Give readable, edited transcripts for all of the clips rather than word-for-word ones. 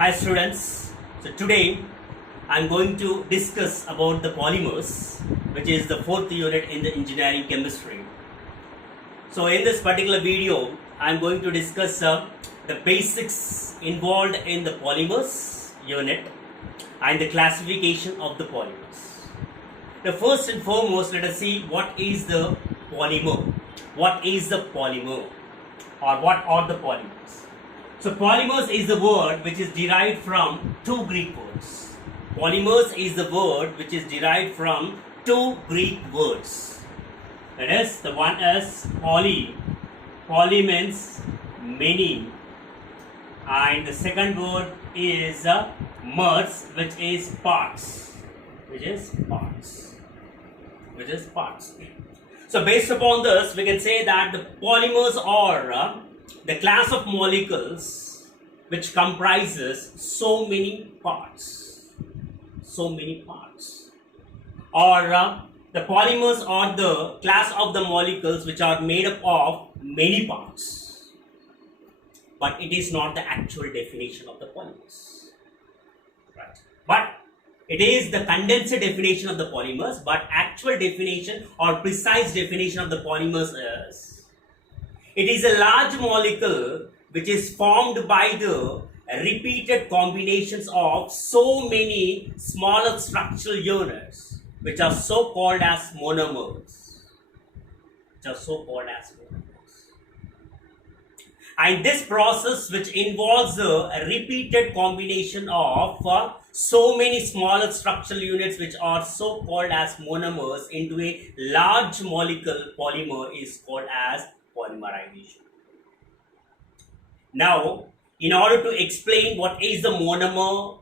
Hi students, so today I am going to discuss about the polymers, which is the fourth unit in the engineering chemistry. So in this particular video I am going to discuss the basics involved in the polymers unit and the classification of the polymers. Now first and foremost, let us see what is the polymer. What is the polymer, or what are the polymers? So polymers is the word which is derived from two Greek words. Polymers is the word which is derived from two Greek words. That is, the one is poly means many, and the second word is mers, which is parts. So based upon this, we can say that the polymers are the class of molecules which comprises so many parts. Or the polymers are the class of the molecules which are made up of many parts. But it is not the actual definition of the polymers. Right. But it is the condensed definition of the polymers, but actual definition or precise definition of the polymers is, it is a large molecule which is formed by the repeated combinations of so many smaller structural units which are so called as monomers. And this process, which involves a repeated combination of so many smaller structural units which are so called as monomers into a large molecule polymer, is called as polymerization. Now, in order to explain what is the monomer,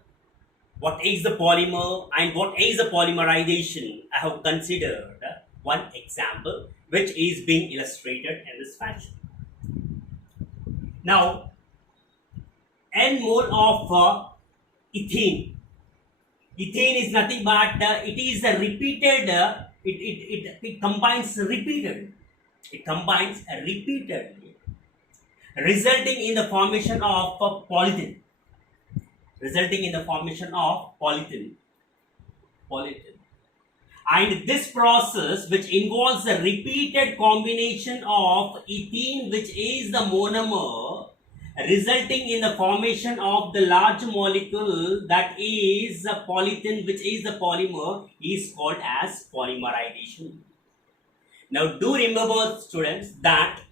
what is the polymer, and what is the polymerization, I have considered one example which is being illustrated in this fashion. Now, N mole of ethane. Ethane is nothing but it is a repeated. It combines repeatedly. Resulting in the formation of polythene. And this process, which involves the repeated combination of ethene, which is the monomer, resulting in the formation of the large molecule that is the polythene, which is the polymer, is called as polymerization. Now do remember, students, that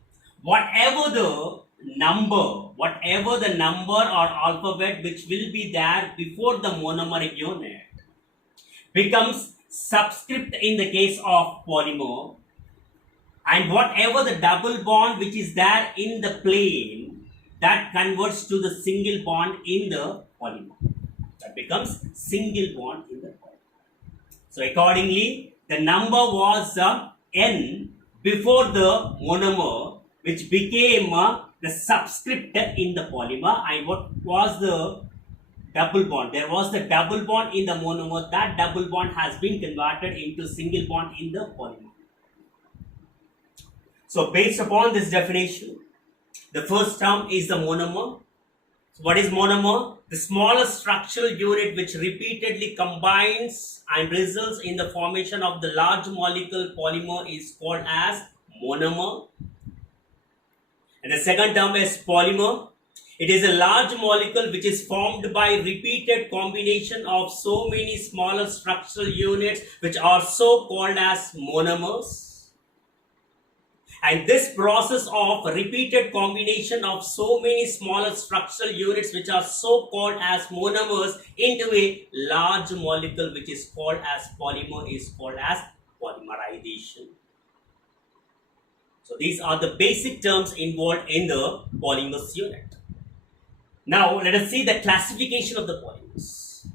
whatever the number or alphabet which will be there before the monomeric unit becomes subscript in the case of polymer, and whatever the double bond which is there in the plane, that converts to the single bond in the polymer. That becomes single bond in the polymer. So accordingly, the number was N before the monomer, which became the subscript in the polymer. And what was the double bond? There was the double bond in the monomer. That double bond has been converted into single bond in the polymer. So based upon this definition, the first term is the monomer. So what is monomer? The smallest structural unit which repeatedly combines and results in the formation of the large molecule polymer is called as monomer. And the second term is polymer. It is a large molecule which is formed by repeated combination of so many smaller structural units which are so called as monomers. And this process of repeated combination of so many smaller structural units which are so called as monomers into a large molecule which is called as polymer is called as polymerization. So these are the basic terms involved in the polymers unit. Now let us see the classification of the polymers.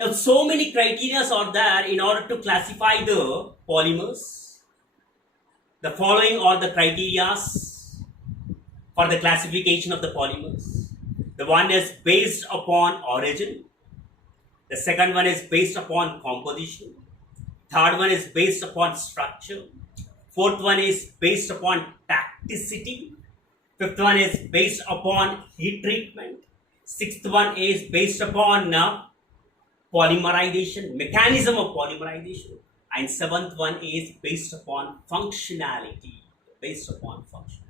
Now so many criteria are there in order to classify the polymers. The following are the criteria for the classification of the polymers. The one is based upon origin. The second one is based upon composition. Third one is based upon structure. Fourth one is based upon tacticity. Fifth one is based upon heat treatment. Sixth one is based upon polymerization, mechanism of polymerization. And seventh one is based upon functionality, based upon functionality.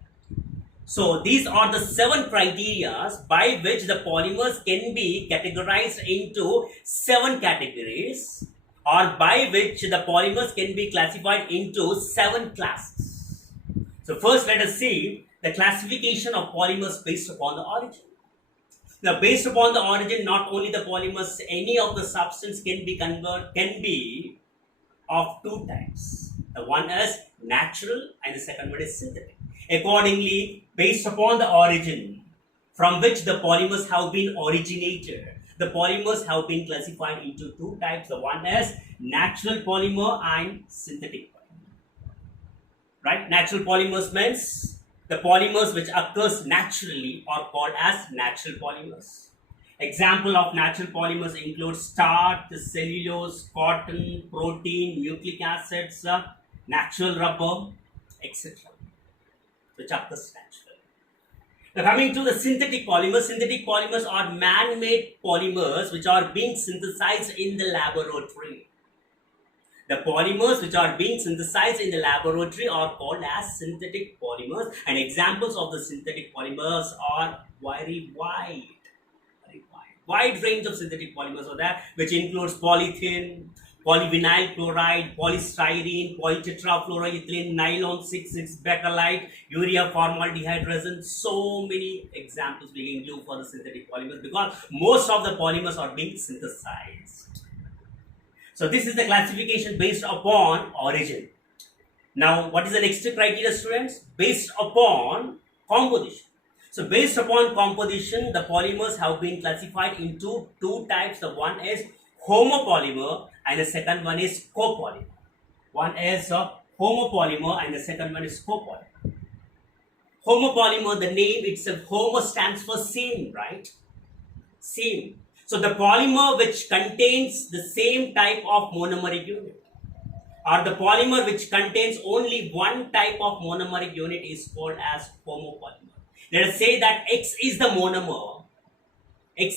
So these are the 7 criteria by which the polymers can be categorized into 7 categories, or by which the polymers can be classified into 7 classes. So first let us see the classification of polymers based upon the origin. Now based upon the origin, not only the polymers, any of the substance can be of 2 types. The one is natural and the second one is synthetic. Accordingly, based upon the origin from which the polymers have been originated, the polymers have been classified into 2 types. The one is natural polymer and synthetic polymer. Right? Natural polymers means the polymers which occurs naturally are called as natural polymers. Example of natural polymers include starch, cellulose, cotton, protein, nucleic acids, natural rubber, etc. which occurs naturally. Now coming to the synthetic polymers are man-made polymers which are being synthesized in the laboratory. The polymers which are being synthesized in the laboratory are called as synthetic polymers, and examples of the synthetic polymers are very wide. Wide range of synthetic polymers are there, which includes polythene, polyvinyl chloride, polystyrene, polytetrafluoroethylene, nylon 6,6 betylite, urea formaldehyde resin. So many examples we can give for the synthetic polymers because most of the polymers are being synthesized. So this is the classification based upon origin. Now, what is the next criteria, students? Based upon composition. So based upon composition, the polymers have been classified into 2 types. The one is homopolymer and the second one is copolymer. One is a homopolymer and the second one is copolymer. Homopolymer, the name itself, homo stands for same, right? Same. So the polymer which contains the same type of monomeric unit, or the polymer which contains only one type of monomeric unit, is called as homopolymer. Let us say that X is the monomer, and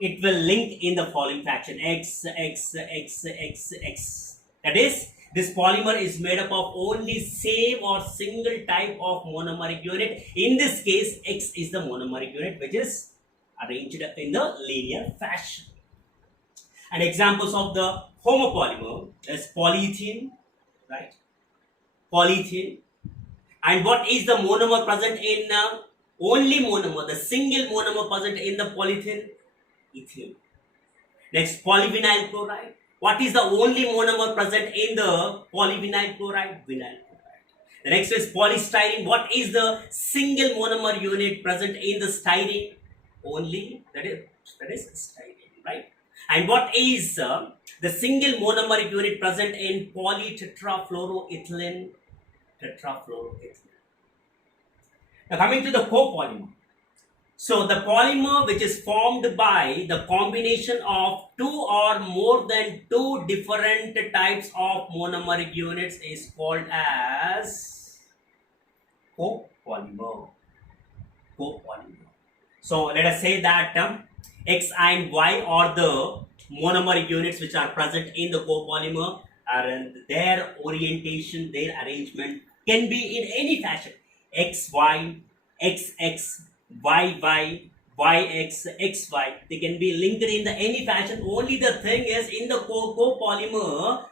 it will link in the following fashion: X, X, X, X, X. That is, this polymer is made up of only same or single type of monomeric unit. In this case, X is the monomeric unit which is arranged in the linear fashion. And examples of the homopolymer is polyethylene, right? Polyethylene. And what is the monomer present in only monomer, the single monomer present in the polyethylene? Ethylene. Next, polyvinyl chloride. What is the only monomer present in the polyvinyl chloride? Vinyl chloride. The next is polystyrene. What is the single monomer unit present in the styrene? Only that is styrene, right? And what is the single monomer unit present in polytetrafluoroethylene? Tetrafluoroethylene. Now coming to the copolymer. So the polymer which is formed by the combination of 2 or more than 2 different types of monomeric units is called as copolymer. Copolymer. So let us say that X and Y are the monomeric units which are present in the copolymer, and their orientation, their arrangement can be in any fashion: XY, XX, YY, YX, XY. They can be linked in the any fashion. Only the thing is, in the copolymer,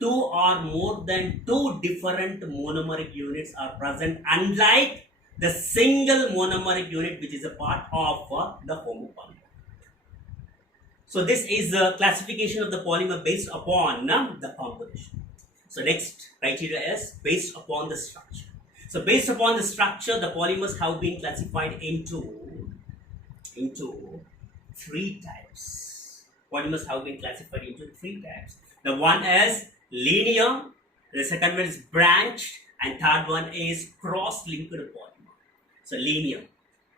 2 or more than 2 different monomeric units are present, unlike the single monomeric unit which is a part of the homopolymer. So this is the classification of the polymer based upon the composition. So next criteria is based upon the structure. So based upon the structure, the polymers have been classified into 3 types. Polymers have been classified into 3 types. The one is linear, the second one is branched, and third one is cross-linked polymer. So linear,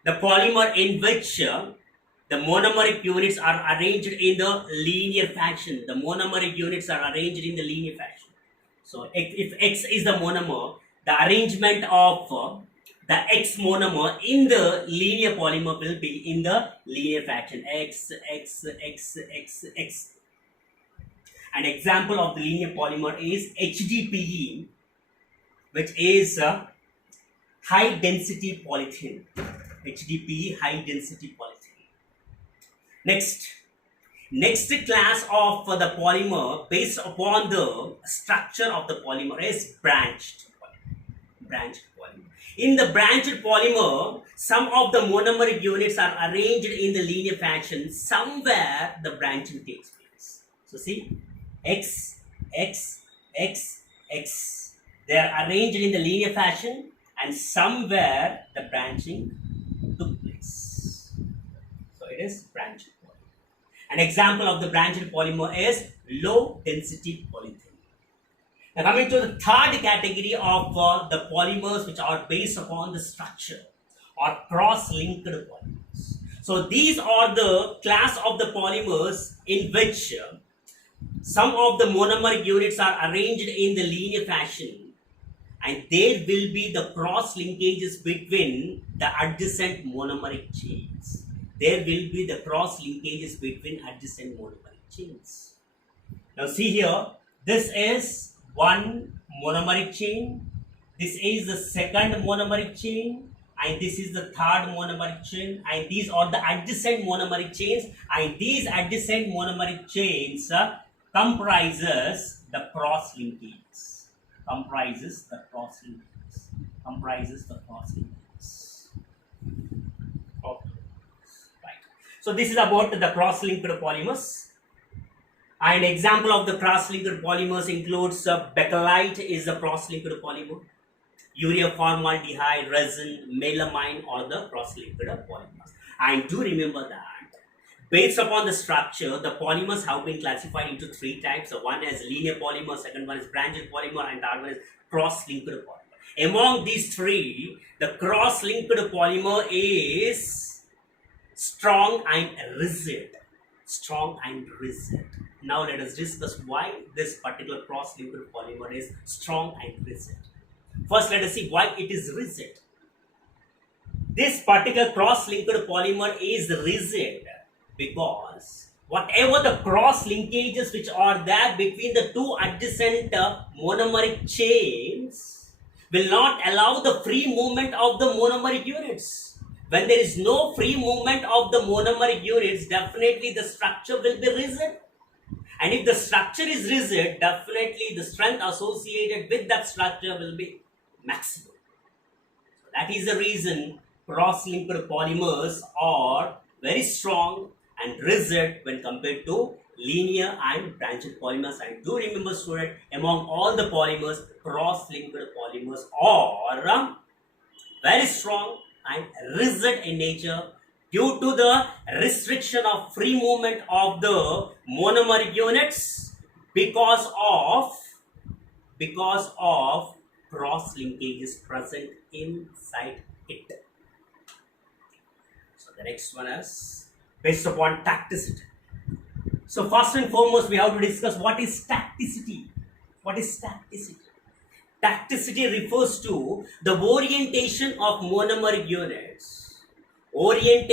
the polymer in which the monomeric units are arranged in the linear fashion. The monomeric units are arranged in the linear fashion. So if X is the monomer, the arrangement of the X monomer in the linear polymer will be in the linear fashion X, X, X, X, X. An example of the linear polymer is HDPE, which is high density polythene. HDPE, high density polythene. Next class of the polymer based upon the structure of the polymer is branched polymer. In the branched polymer, some of the monomer units are arranged in the linear fashion. Somewhere the branching takes place. So see, X, X, X, X. They are arranged in the linear fashion, and somewhere the branching took place. So it is branched polymer. An example of the branched polymer is low density polythene. Now coming to the third category of the polymers which are based upon the structure or cross-linked polymers. So these are the class of the polymers in which some of the monomer units are arranged in the linear fashion, and there will be the cross linkages between the adjacent monomeric chains. There will be the cross linkages between adjacent monomeric chains. Now see here, this is one monomeric chain, this is the second monomeric chain, and this is the third monomeric chain, and these are the adjacent monomeric chains, and these adjacent monomeric chains comprises the cross linkages. Okay. Right. So this is about the cross-linked polymers. An example of the cross-linked polymers includes bakelite is a cross-linked polymer. Urea formaldehyde, resin, melamine are the cross-linked polymers. And do remember that based upon the structure, the polymers have been classified into three types. So one is linear polymer, second one is branched polymer, and third one is cross-linked polymer. Among these three, the cross-linked polymer is strong and rigid. Now let us discuss why this particular cross-linked polymer is strong and rigid. First, let us see why it is rigid. This particular cross-linked polymer is rigid because whatever the cross linkages which are there between the two adjacent monomeric chains will not allow the free movement of the monomeric units. When there is no free movement of the monomeric units, definitely the structure will be rigid. And if the structure is rigid, definitely the strength associated with that structure will be maximum. So that is the reason cross-linked polymers are very strong and rigid when compared to linear and branched polymers. And do remember, student, among all the polymers, cross-linked polymers are very strong and rigid in nature due to the restriction of free movement of the monomeric units because of cross linkages present inside it. So the next one is based upon tacticity. So first and foremost, we have to discuss what is tacticity. Tacticity refers to the orientation of monomeric units in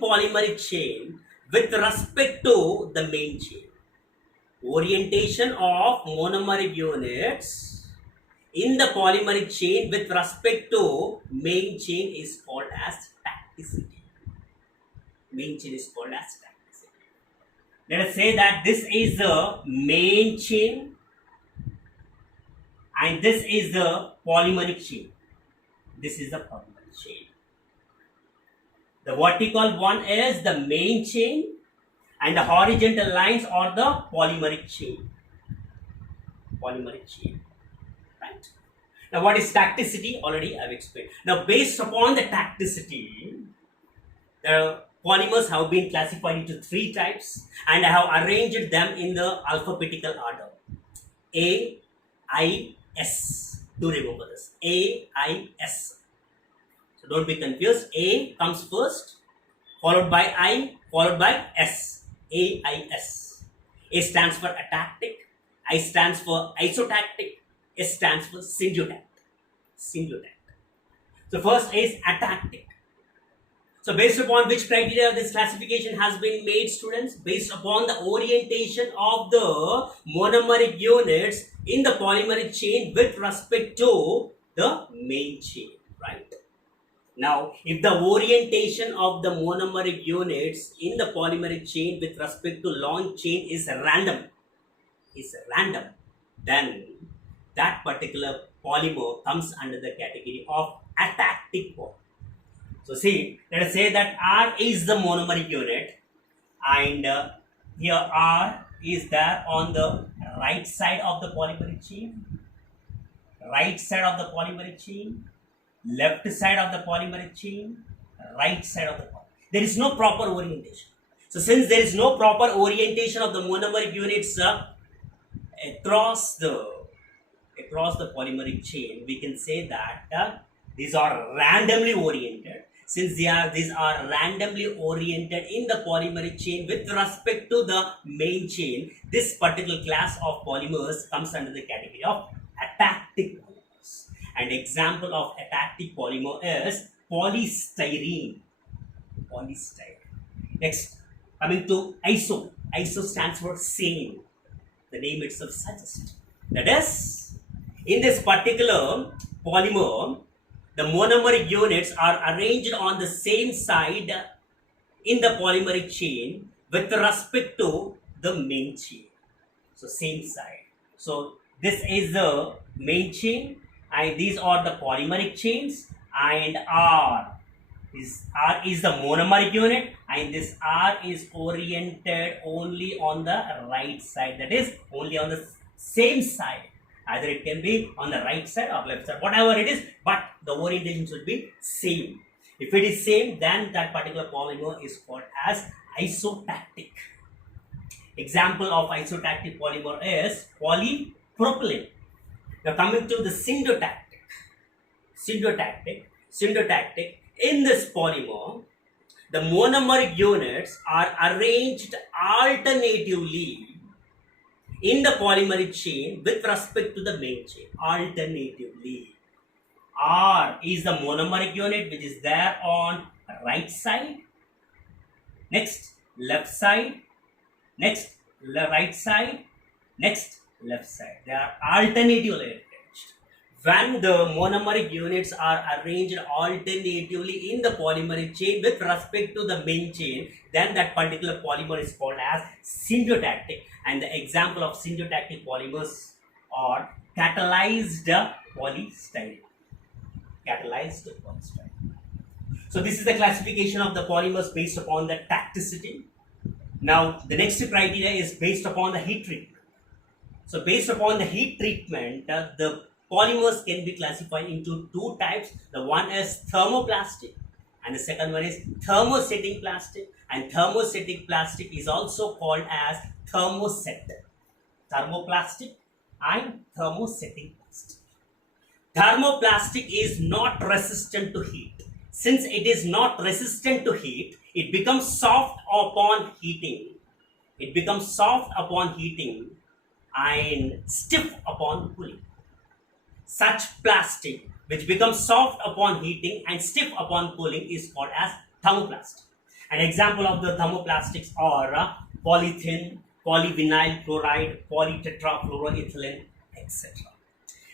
polymeric chain with respect to the main chain. Orientation of monomeric units in the polymeric chain with respect to main chain is called as tacticity. Let us say that this is the main chain and this is the polymeric chain. The vertical one is the main chain and the horizontal lines are the polymeric chain. Right. Now what is tacticity? Already I have explained. Now based upon the tacticity, the polymers have been classified into three types and I have arranged them in the alphabetical order. A, I, S. Do remember this. A, I, S. So don't be confused. A comes first, followed by I, followed by S. A, I, S. A stands for atactic, I stands for isotactic, S stands for syntactic. So first is atactic. So based upon which criteria this classification has been made, students? Based upon the orientation of the monomeric units in the polymeric chain with respect to the main chain, right? Now, if the orientation of the monomeric units in the polymeric chain with respect to long chain is random, then that particular polymer comes under the category of atactic polymer. So see, let us say that R is the monomeric unit, and here R is there on the right side of the polymeric chain, left side of the polymeric chain, right side of the polymer. There is no proper orientation. So since there is no proper orientation of the monomeric units across the polymeric chain, we can say that these are randomly oriented. Since these are randomly oriented in the polymeric chain with respect to the main chain, this particular class of polymers comes under the category of atactic polymers. An example of atactic polymer is polystyrene. Next, coming to iso. Iso stands for same. The name itself suggests. That is, in this particular polymer, the monomeric units are arranged on the same side in the polymeric chain with respect to the main chain. So same side. So this is the main chain, and these are the polymeric chains, and R is the monomeric unit, and this R is oriented only on the right side, that is only on the same side. Either it can be on the right side or left side, whatever it is, but the orientation should be same. If it is same, then that particular polymer is called as isotactic. Example of isotactic polymer is polypropylene. Now coming to the syntactic. In this polymer, the monomeric units are arranged alternatively in the polymeric chain with respect to the main chain. Alternatively, R is the monomeric unit which is there on right side, next left side, next right side, next left side. They are alternatively arranged. When the monomeric units are arranged alternatively in the polymeric chain with respect to the main chain, then that particular polymer is called as syntactic. And the example of syntactic polymers are catalyzed polystyrene. So this is the classification of the polymers based upon the tacticity. Now the next criteria is based upon the heat treatment. So based upon the heat treatment, the polymers can be classified into two types. The one is thermoplastic and the second one is thermosetting plastic. And thermosetting plastic is also called as thermoset. Thermoplastic and thermosetting plastic. Thermoplastic is not resistant to heat. Since it is not resistant to heat, it becomes soft upon heating. And stiff upon cooling. Such plastic which becomes soft upon heating and stiff upon cooling is called as thermoplastic. An example of the thermoplastics are polythene, polyvinyl chloride, polytetrafluoroethylene, etc.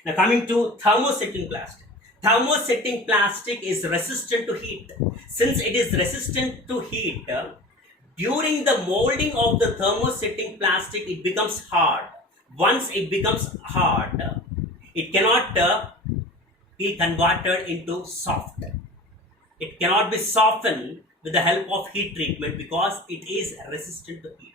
Now coming to thermosetting plastic. Thermosetting plastic is resistant to heat. Since it is resistant to heat, during the molding of the thermosetting plastic, it becomes hard. Once it becomes hard, it cannot be converted into soft. It cannot be softened with the help of heat treatment because it is resistant to heat.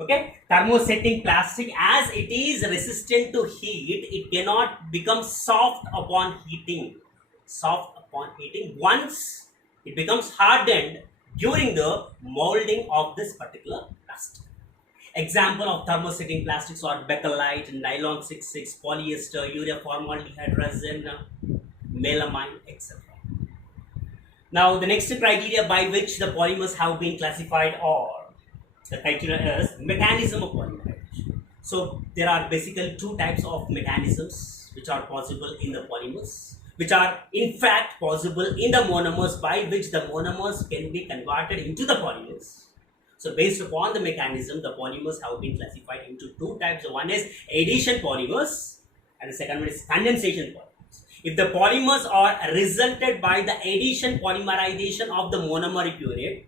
Okay, thermosetting plastic, as it is resistant to heat, it cannot become soft upon heating. Once it becomes hardened during the molding of this particular plastic. Example of thermosetting plastics are bakelite, nylon 66, polyester, urea formaldehyde resin, melamine, etc. Now the next criteria by which the polymers have been classified are, the criteria is mechanism of polymerization. So there are basically two types of mechanisms which are possible in the polymers, which are in fact possible in the monomers, by which the monomers can be converted into the polymers. So based upon the mechanism, the polymers have been classified into two types. One is addition polymers and the second one is condensation polymers. If the polymers are resulted by the addition polymerization of the monomeric unit,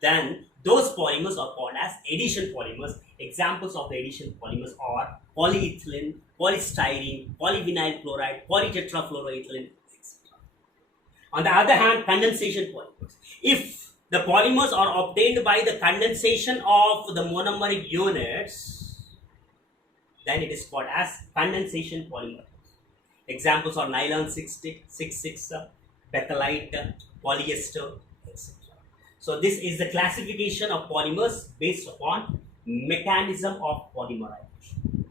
then those polymers are called as addition polymers. Examples of the addition polymers are polyethylene, polystyrene, polyvinyl chloride, polytetrafluoroethylene, etc. On the other hand, condensation polymers. If the polymers are obtained by the condensation of the monomeric units, then it is called as condensation polymers. Examples are nylon 66, bethelite, polyester, etc. So this is the classification of polymers based upon mechanism of polymerization.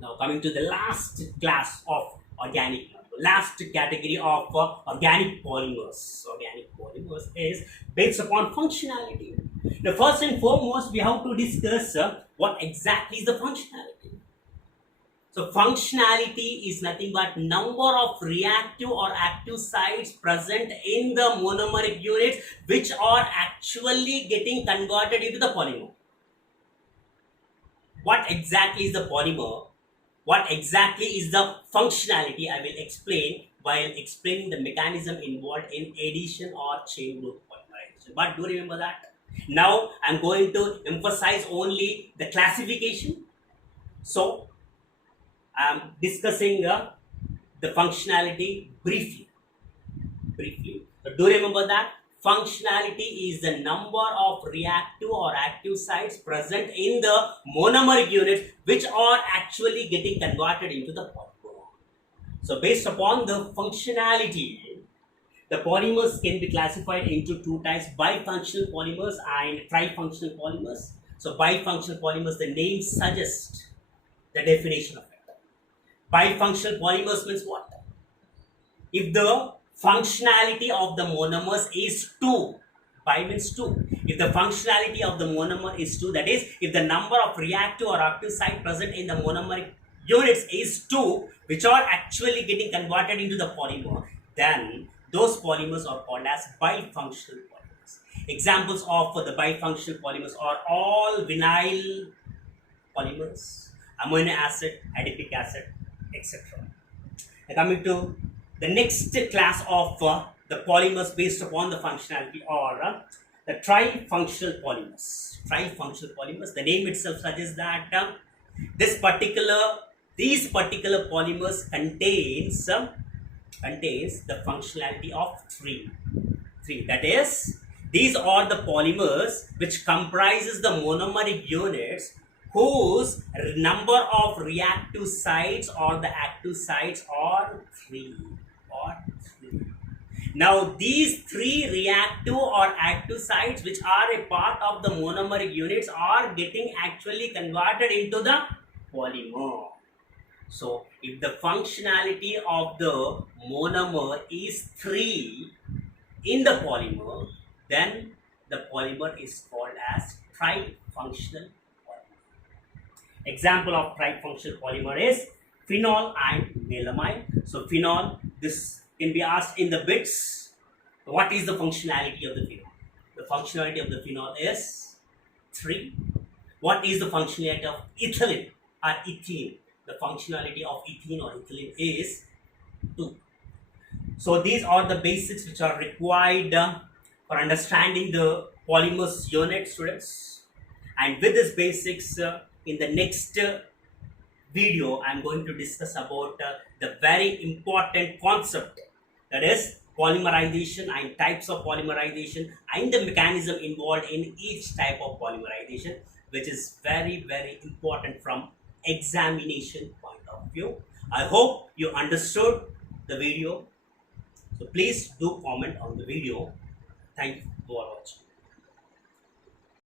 Now coming to the last class of organic, last category of organic polymers. Organic polymers is based upon functionality. Now first and foremost, we have to discuss what exactly is the functionality. So functionality is nothing but number of reactive or active sites present in the monomeric units which are actually getting converted into the polymer. What exactly is the polymer? What exactly is the functionality? I will explain while explaining the mechanism involved in addition or chain group polymerization. But do remember that. Now I am going to emphasize only the classification. So I am discussing the functionality briefly. So do remember that functionality is the number of reactive or active sites present in the monomeric units which are actually getting converted into the polymer. So based upon the functionality, the polymers can be classified into two types: bifunctional polymers and trifunctional polymers. So bifunctional polymers, the name suggests the definition of it. Bifunctional polymers means what? If the functionality of the monomers is 2, bi means 2. If the functionality of the monomer is 2, that is, if the number of reactive or active site present in the monomeric units is 2, which are actually getting converted into the polymer, then those polymers are called as bifunctional polymers. Examples of the bifunctional polymers are all vinyl polymers, amino acid, adipic acid, etc. Coming to the next class of the polymers based upon the functionality are the trifunctional polymers. Trifunctional polymers, the name itself suggests that these particular polymers contains the functionality of three. That is, these are the polymers which comprises the monomeric units whose number of reactive sites or the active sites are 3. Now these 3 reactive or active sites which are a part of the monomeric units are getting actually converted into the polymer. So if the functionality of the monomer is 3 in the polymer, then the polymer is called as trifunctional. Example of trifunctional polymer is phenol and melamine. So phenol, this can be asked in the bits. What is the functionality of the phenol? The functionality of the phenol is 3. What is the functionality of ethylene or ethene? The functionality of ethene or ethylene is 2. So these are the basics which are required for understanding the polymers unit, students. And with these basics, in the next video, I am going to discuss about the very important concept, that is polymerization and types of polymerization and the mechanism involved in each type of polymerization, which is very, very important from examination point of view. I hope you understood the video. So please do comment on the video. Thank you for watching.